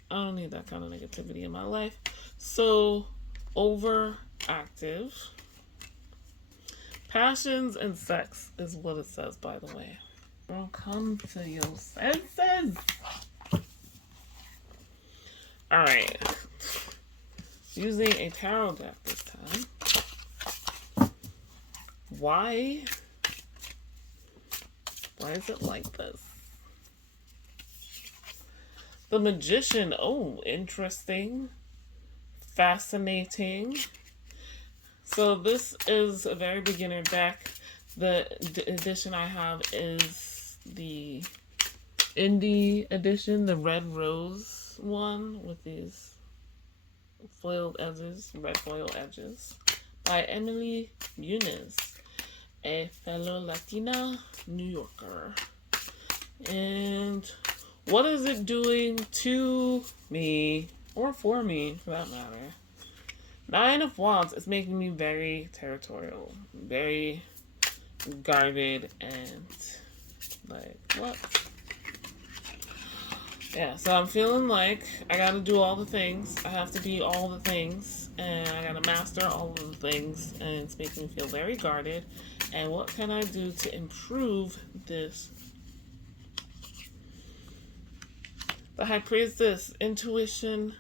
I don't need that kind of negativity in my life. So, overactive. Passions and sex is what it says, by the way. Girl, come to your senses. Alright. Using a tarot deck this time. Why is it like this? The Magician. Oh, interesting. Fascinating. So this is a very beginner deck. The edition I have is the indie edition, the red rose one with these foiled edges, red foil edges, by Emily Muniz, a fellow Latina New Yorker. And what is it doing to me, or for me for that matter? 9 of Wands is making me very territorial, very guarded, and like, what? Yeah, so I'm feeling like I gotta do all the things. I have to be all the things, and I gotta master all of the things, and it's making me feel very guarded. And what can I do to improve this? The High Priestess, intuition,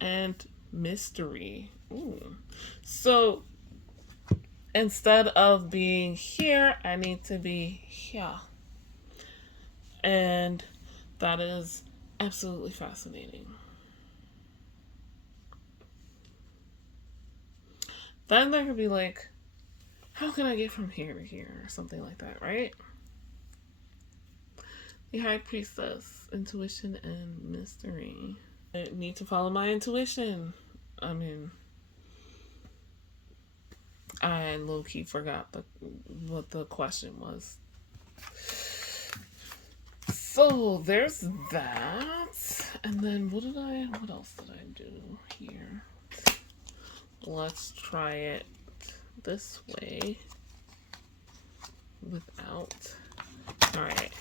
and mystery. Ooh. So, instead of being here, I need to be here. And that is absolutely fascinating. Then there could be like, how can I get from here to here? Or something like that, right? The High Priestess, intuition and mystery. I need to follow my intuition. I mean, I low-key forgot what the question was. So there's that. And then what else did I do here? Let's try it this way without. All right.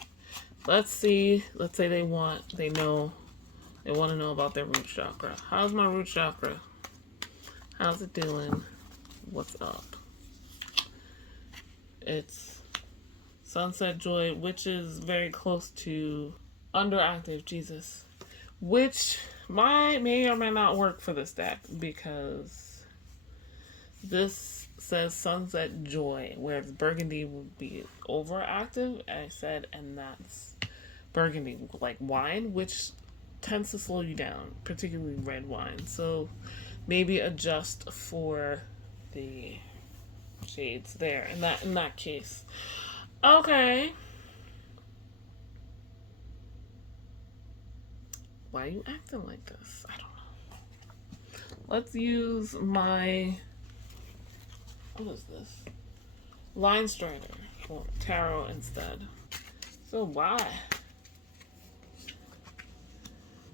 Let's see. Let's say they want to know about their root chakra. How's my root chakra? How's it doing? What's up? It's Sunset Joy, which is very close to underactive, Jesus. Which may or may not work for this deck, because this says Sunset Joy, whereas Burgundy would be overactive, I said, and that's Burgundy, like wine, which tends to slow you down, particularly red wine. So maybe adjust for the shades there in that case. Okay. Why are you acting like this? I don't know. Let's use my, what is this? Line Strider for tarot instead. So why?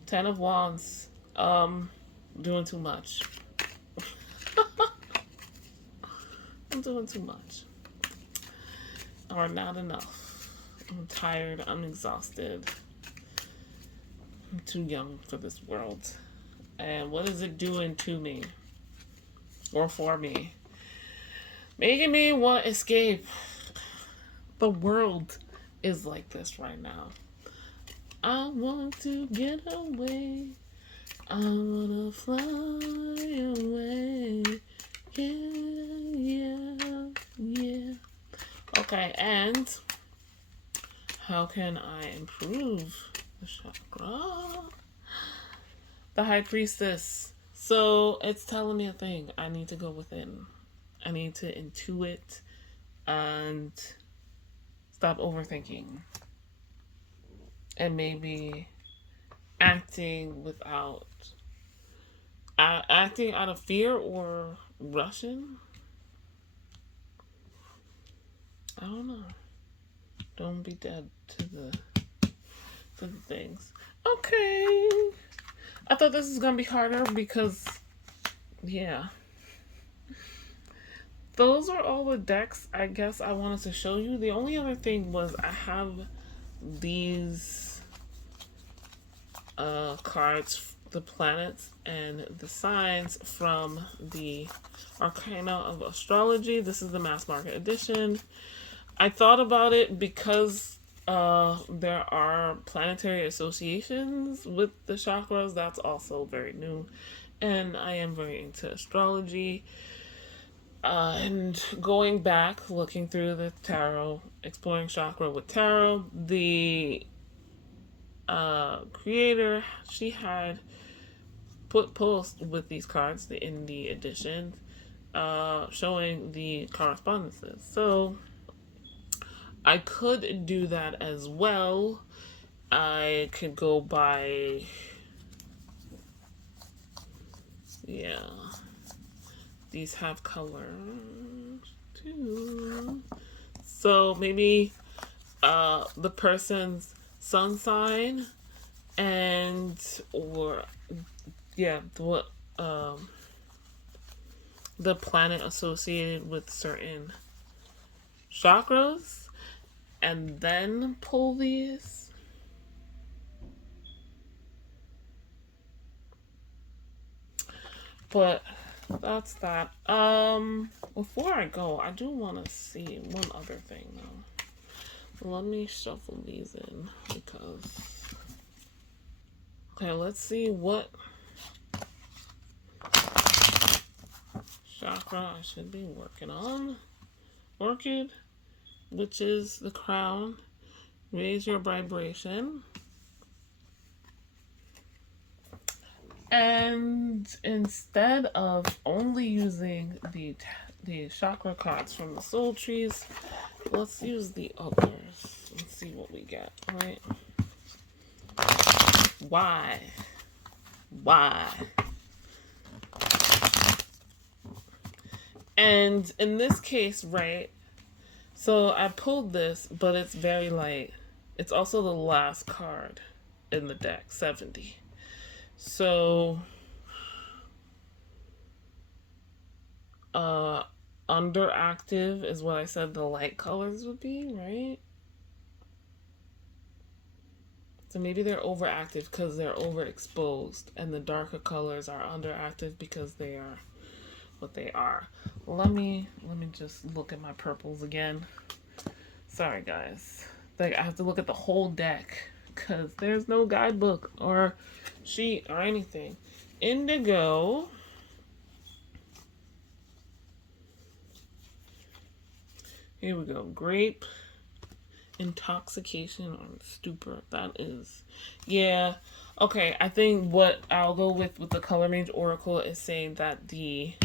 10 of Wands. Doing too much. I'm doing too much. Or not enough. I'm tired. I'm exhausted. I'm too young for this world. And what is it doing to me? Or for me? Making me want to escape. The world is like this right now. I want to get away. I want to fly away. Yeah. Okay, and how can I improve the chakra? The High Priestess. So it's telling me a thing. I need to go within. I need to intuit and stop overthinking. And maybe acting out of fear or rushing. I don't know. Don't be dead to the things. Okay. I thought this was gonna be harder because, yeah. Those are all the decks I guess I wanted to show you. The only other thing was I have these cards, the planets and the signs from the Arcana of Astrology. This is the mass market edition. I thought about it because there are planetary associations with the chakras. That's also very new. And I am very into astrology. And going back, looking through the tarot, exploring chakra with tarot, the creator, she had put posts with these cards in the edition, showing the correspondences. So I could do that as well. I could go by, yeah, these have colors too. So maybe the person's sun sign and or yeah, what the planet associated with certain chakras, and then pull these. But that's that. Before I go, I do want to see one other thing though. Let me shuffle these in because, okay, let's see what chakra I should be working on. Orchid, which is the crown. Raise your vibration. And instead of only using the chakra cards from the soul trees, let's use the others. Let's see what we get, right? Why? And in this case, right, so I pulled this, but it's very light. It's also the last card in the deck, 70. So, underactive is what I said the light colors would be, right? So maybe they're overactive because they're overexposed, and the darker colors are underactive because they are what they are. Let me just look at my purples again. Sorry, guys. Like, I have to look at the whole deck because there's no guidebook or sheet or anything. Indigo. Here we go. Grape, intoxication, or stupor. That is, yeah. Okay, I think what I'll go with the Color Mage Oracle is saying that the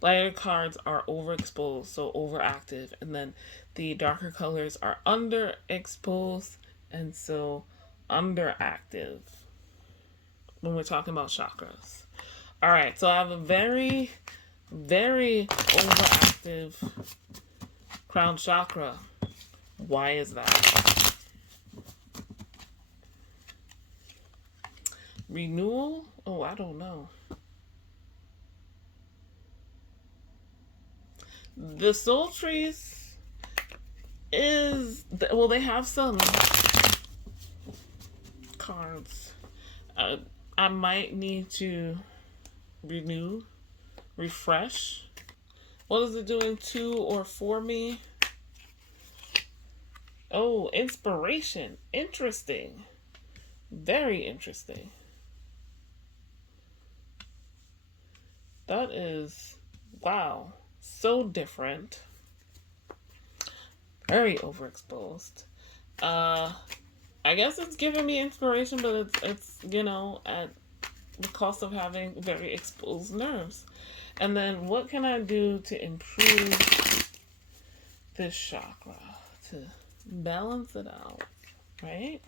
lighter cards are overexposed, so overactive, and then the darker colors are underexposed, and so underactive when we're talking about chakras. All right, so I have a very, very overactive crown chakra. Why is that? Renewal? Oh, I don't know. The soul trees is, well, they have some cards. I might need to refresh. What is it doing, 2 or 4 me? Oh, inspiration. Interesting. Very interesting. That is, wow, so different. Very overexposed. I guess it's giving me inspiration, but it's you know, at the cost of having very exposed nerves. And then what can I do to improve this chakra, to balance it out, right?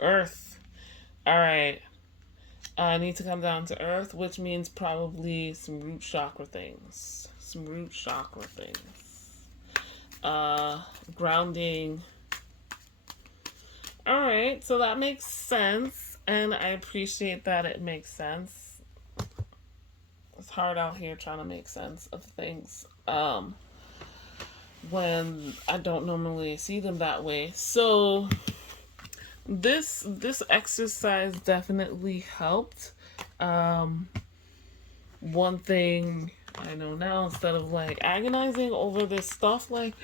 Earth. All right. I need to come down to earth, which means probably some root chakra things. Grounding. All right, so that makes sense, and I appreciate that it makes sense. It's hard out here trying to make sense of things when I don't normally see them that way. So this exercise definitely helped. One thing I know now, instead of like agonizing over this stuff, like,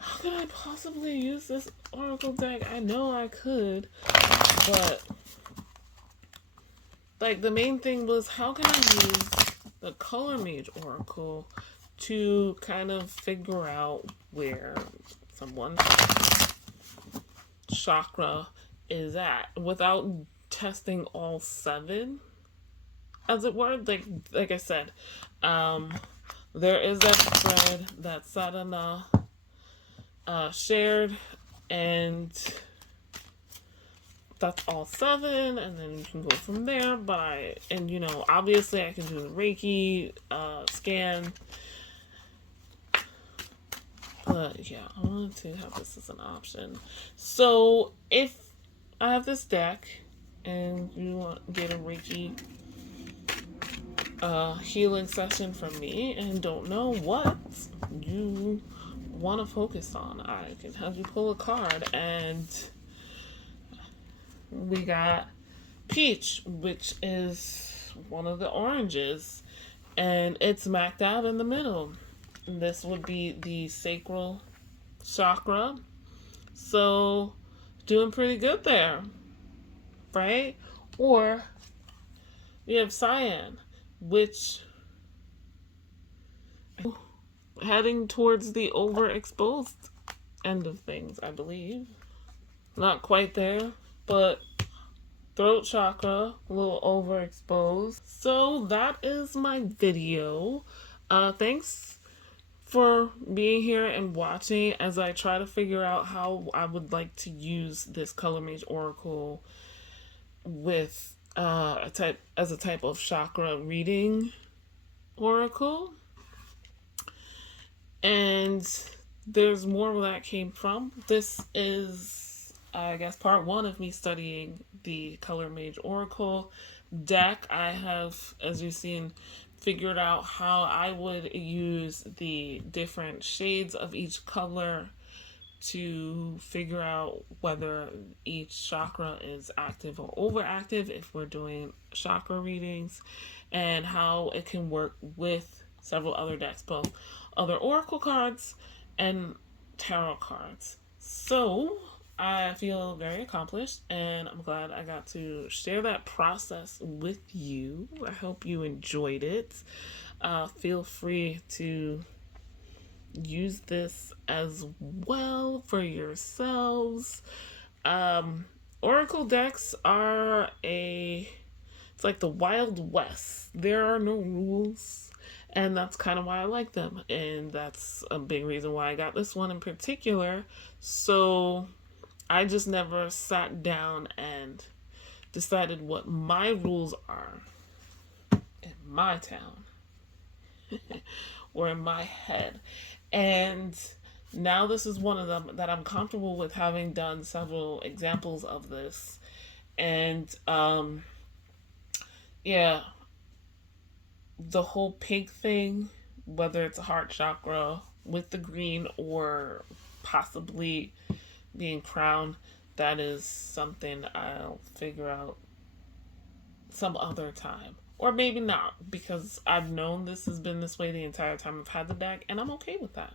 how could I possibly use this oracle deck? I know I could, but like the main thing was, how can I use the Color Mage Oracle to kind of figure out where someone's chakra is at without testing all 7, as it were. Like I said, there is that thread that Sadhana shared, and that's all 7, and then you can go from there. And you know, obviously I can do the Reiki scan, but yeah, I wanted to have this as an option. So if I have this deck and you want to get a Reiki healing session from me and don't know what you want to focus on, I can have you pull a card. And we got Peach, which is one of the oranges, and it's smacked out in the middle. This would be the sacral chakra. So doing pretty good there, right? Or we have Cyan, which heading towards the overexposed end of things, I believe. Not quite there, but throat chakra, a little overexposed. So that is my video. Thanks for being here and watching as I try to figure out how I would like to use this Color Mage Oracle with a type of chakra reading oracle. And there's more where that came from. This is, I guess, part one of me studying the Color Mage Oracle deck. I have, as you've seen, figured out how I would use the different shades of each color to figure out whether each chakra is active or overactive if we're doing chakra readings, and how it can work with several other decks, both other oracle cards and tarot cards. So I feel very accomplished, and I'm glad I got to share that process with you. I hope you enjoyed it. Feel free to use this as well for yourselves. Oracle decks are it's like the Wild West. There are no rules, and that's kind of why I like them, and that's a big reason why I got this one in particular. So I just never sat down and decided what my rules are in my town or in my head. And now this is one of them that I'm comfortable with, having done several examples of this. And yeah, the whole pink thing, whether it's a heart chakra with the green or possibly being crowned, that is something I'll figure out some other time. Or maybe not, because I've known this has been this way the entire time I've had the deck, and I'm okay with that.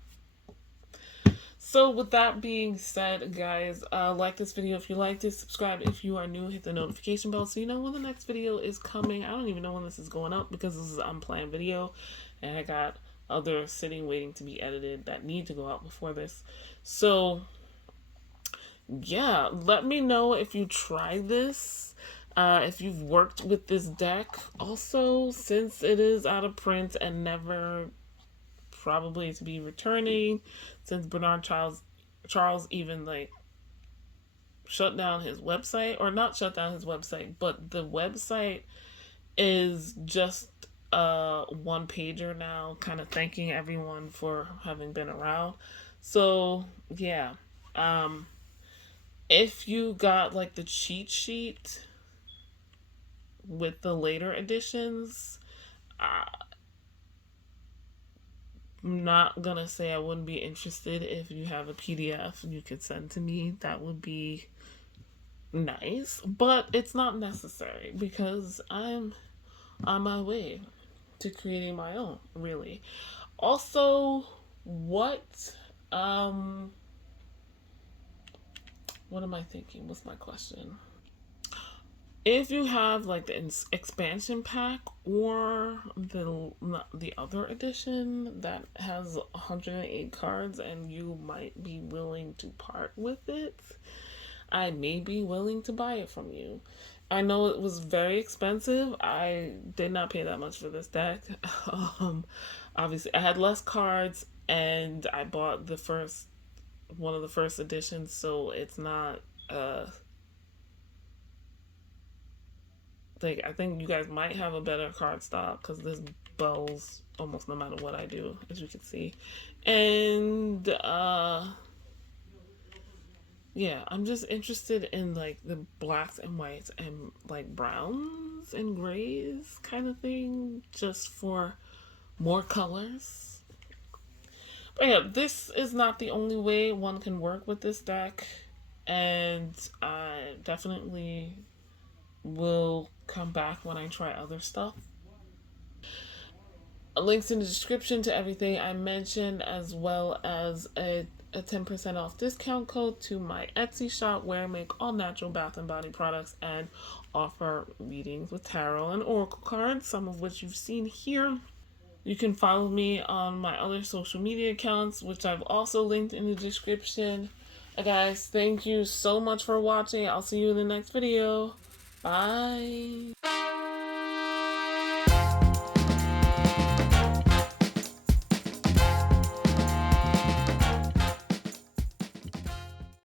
So with that being said, guys, like this video if you liked it, subscribe if you are new, hit the notification bell so you know when the next video is coming. I don't even know when this is going up because this is an unplanned video, and I got others sitting waiting to be edited that need to go out before this. So yeah, let me know if you try this, if you've worked with this deck. Also, since it is out of print and never probably to be returning, since Bernard Charles even like shut down his website, or not shut down his website, but the website is just one pager now, kind of thanking everyone for having been around. So yeah, if you got like the cheat sheet with the later editions, I'm not gonna say I wouldn't be interested. If you have a PDF you could send to me, that would be nice, but it's not necessary because I'm on my way to creating my own, really. Also, what am I thinking? What's my question? If you have like the expansion pack or the other edition that has 108 cards and you might be willing to part with it, I may be willing to buy it from you. I know it was very expensive. I did not pay that much for this deck. Obviously I had less cards and I bought one of the first editions, so it's not like, I think you guys might have a better card stock because this bells almost no matter what I do, as you can see. And yeah, I'm just interested in like the blacks and whites and like browns and grays kind of thing, just for more colors. But yeah, this is not the only way one can work with this deck, and I definitely will come back when I try other stuff. Links in the description to everything I mentioned, as well as a a 10% off discount code to my Etsy shop where I make all natural bath and body products and offer readings with tarot and oracle cards, some of which you've seen here. You can follow me on my other social media accounts, which I've also linked in the description. Guys, thank you so much for watching. I'll see you in the next video. Bye.